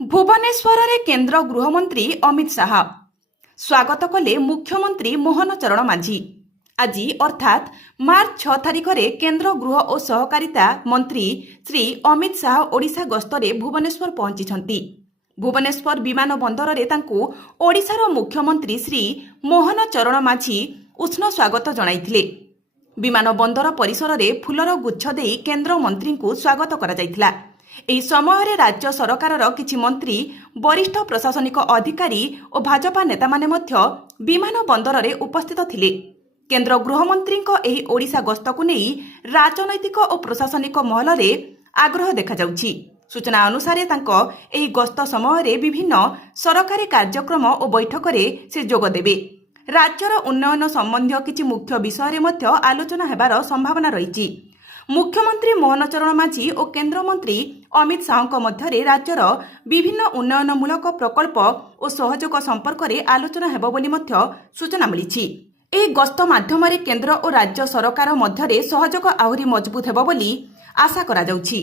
ଭୁବନେଶ୍ୱରରେ କେନ୍ଦ୍ର ଗୃହମନ୍ତ୍ରୀ ଅମିତ ଶାହା ସ୍ୱାଗତ କଲେ ମୁଖ୍ୟମନ୍ତ୍ରୀ ମୋହନ ଚରଣ ମାଝୀ। ଆଜି ଅର୍ଥାତ୍ ମାର୍ଚ୍ଚ 6 ତାରିଖରେ କେନ୍ଦ୍ର ଗୃହ ଓ ସହକାରିତା ମନ୍ତ୍ରୀ ଶ୍ରୀ ଅମିତ ଶାହା ଓଡ଼ିଶା ଗସ୍ତରେ ଭୁବନେଶ୍ୱର ପହଞ୍ଚିଛନ୍ତି। ଭୁବନେଶ୍ୱର ବିମାନ ବନ୍ଦରରେ ତାଙ୍କୁ ଓଡ଼ିଶାର ମୁଖ୍ୟମନ୍ତ୍ରୀ ଶ୍ରୀ ମୋହନ ଚରଣ ମାଝୀ ଉଷ୍ଣ ସ୍ୱାଗତ ଜଣାଇଥିଲେ। ବିମାନ ବନ୍ଦର ପରିସରରେ ଫୁଲର ଗୁଚ୍ଛ ଦେଇ କେନ୍ଦ୍ରମନ୍ତ୍ରୀଙ୍କୁ ସ୍ୱାଗତ କରାଯାଇଥିଲା। ଏହି ସମୟରେ ରାଜ୍ୟ ସରକାରର କିଛି ମନ୍ତ୍ରୀ, ବରିଷ୍ଠ ପ୍ରଶାସନିକ ଅଧିକାରୀ ଓ ଭାଜପା ନେତାମାନେ ମଧ୍ୟ ବିମାନ ବନ୍ଦରରେ ଉପସ୍ଥିତ ଥିଲେ। କେନ୍ଦ୍ର ଗୃହମନ୍ତ୍ରୀଙ୍କ ଏହି ଓଡ଼ିଶା ଗସ୍ତକୁ ନେଇ ରାଜନୈତିକ ଓ ପ୍ରଶାସନିକ ମହଲରେ ଆଗ୍ରହ ଦେଖାଯାଉଛି। ସୂଚନା ଅନୁସାରେ ତାଙ୍କ ଏହି ଗସ୍ତ ସମୟରେ ବିଭିନ୍ନ ସରକାରୀ କାର୍ଯ୍ୟକ୍ରମ ଓ ବୈଠକରେ ସେ ଯୋଗ ଦେବେ। ରାଜ୍ୟର ଉନ୍ନୟନ ସମ୍ବନ୍ଧୀୟ କିଛି ମୁଖ୍ୟ ବିଷୟରେ ମଧ୍ୟ ଆଲୋଚନା ହେବାର ସମ୍ଭାବନା ରହିଛି। ମୁଖ୍ୟମନ୍ତ୍ରୀ ମୋହନ ଚରଣ ମାଝୀ ଓ କେନ୍ଦ୍ରମନ୍ତ୍ରୀ ଅମିତ ଶାହାଙ୍କ ମଧ୍ୟରେ ରାଜ୍ୟର ବିଭିନ୍ନ ଉନ୍ନୟନମୂଳକ ପ୍ରକଳ୍ପ ଓ ସହଯୋଗ ସମ୍ପର୍କରେ ଆଲୋଚନା ହେବ ବୋଲି ମଧ୍ୟ ସୂଚନା ମିଳିଛି। ଏହି ଗସ୍ତ ମାଧ୍ୟମରେ କେନ୍ଦ୍ର ଓ ରାଜ୍ୟ ସରକାର ମଧ୍ୟରେ ସହଯୋଗ ଆହୁରି ମଜବୁତ ହେବ ବୋଲି ଆଶା କରାଯାଉଛି।